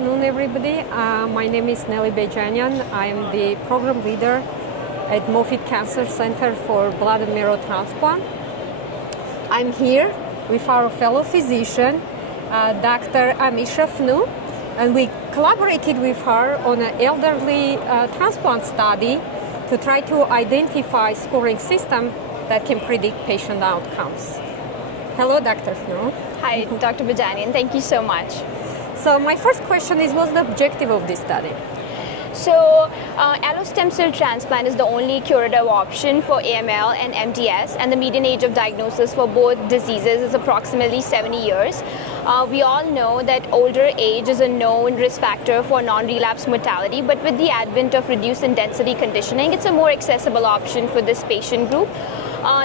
afternoon, everybody. My name is Nelli Bejanyan. I am the program leader at Moffitt Cancer Center for Blood and Marrow Transplant. I'm here with our fellow physician, Dr. Amisha Fnu, and we collaborated with her on an elderly transplant study to try to identify scoring system that can predict patient outcomes. Hello, Dr. Fnu. Hi, Dr. Bejanyan. Thank you so much. So my first question is, what's the objective of this study? So, allo stem cell transplant is the only curative option for AML and MDS, and the median age of diagnosis for both diseases is approximately 70 years. We all know that older age is a known risk factor for non-relapse mortality, but with the advent of reduced intensity conditioning, it's a more accessible option for this patient group.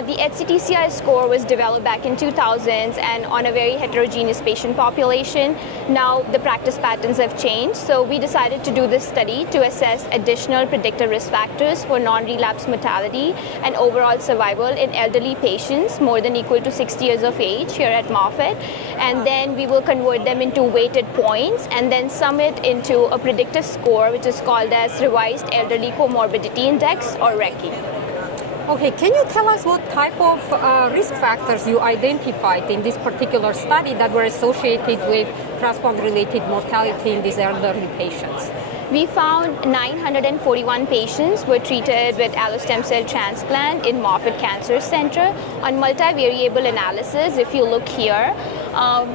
The HCTCI score was developed back in 2000s and on a very heterogeneous patient population. Now the practice patterns have changed, so we decided to do this study to assess additional predictor risk factors for non-relapse mortality and overall survival in elderly patients more than equal to 60 years of age here at Moffitt. And then we will convert them into weighted points and then sum it into a predictive score, which is called as Revised Elderly Comorbidity Index, or RECI. Okay, can you tell us what type of risk factors you identified in this particular study that were associated with transplant-related mortality in these elderly patients? We found 941 patients were treated with allo stem cell transplant in Moffitt Cancer Center. On multivariable analysis, if you look here,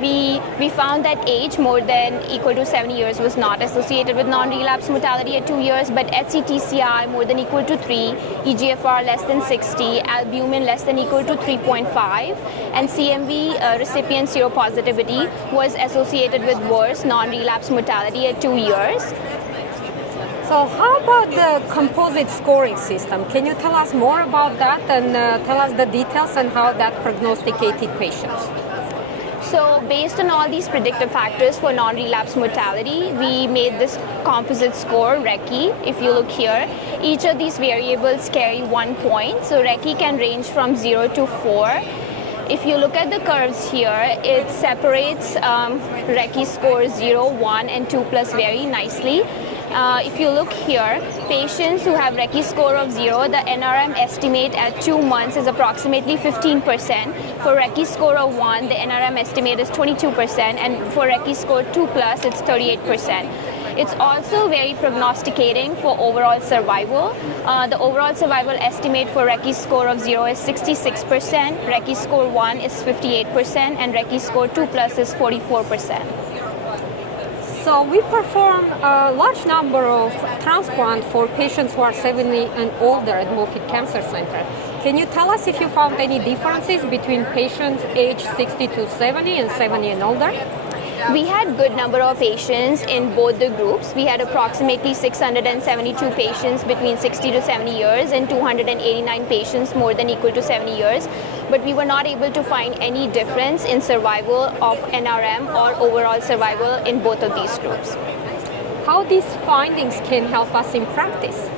we found that age more than equal to 70 years was not associated with non-relapse mortality at 2 years, but HCTCI more than equal to 3, EGFR less than 60, albumin less than equal to 3.5, and CMV recipient seropositivity was associated with worse non-relapse mortality at 2 years. So how about the composite scoring system? Can you tell us more about that and tell us the details and how that prognosticated patients? So based on all these predictive factors for non-relapse mortality, we made this composite score, RECI. If you look here, each of these variables carry 1 point. So RECI can range from 0 to 4. If you look at the curves here, it separates RECI scores 0, 1, and 2 plus very nicely. If you look here, patients who have RECI score of 0, the NRM estimate at 2 months is approximately 15%. For RECI score of 1, the NRM estimate is 22%, and for RECI score 2 plus, it's 38%. It's also very prognosticating for overall survival. The overall survival estimate for RECI score of 0 is 66%, RECI score 1 is 58%, and RECI score 2 plus is 44%. So we perform a large number of transplants for patients who are 70 and older at Moffitt Cancer Center. Can you tell us if you found any differences between patients aged 60 to 70 and 70 and older? We had good number of patients in both the groups. We had approximately 672 patients between 60 to 70 years and 289 patients more than equal to 70 years. But we were not able to find any difference in survival of NRM or overall survival in both of these groups. How these findings can help us in practice?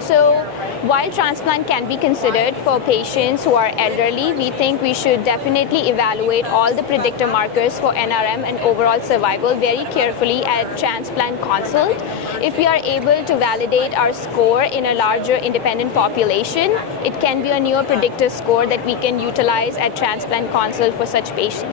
So, while transplant can be considered for patients who are elderly, we think we should definitely evaluate all the predictor markers for NRM and overall survival very carefully at transplant consult. If we are able to validate our score in a larger independent population, it can be a newer predictor score that we can utilize at transplant consult for such patients.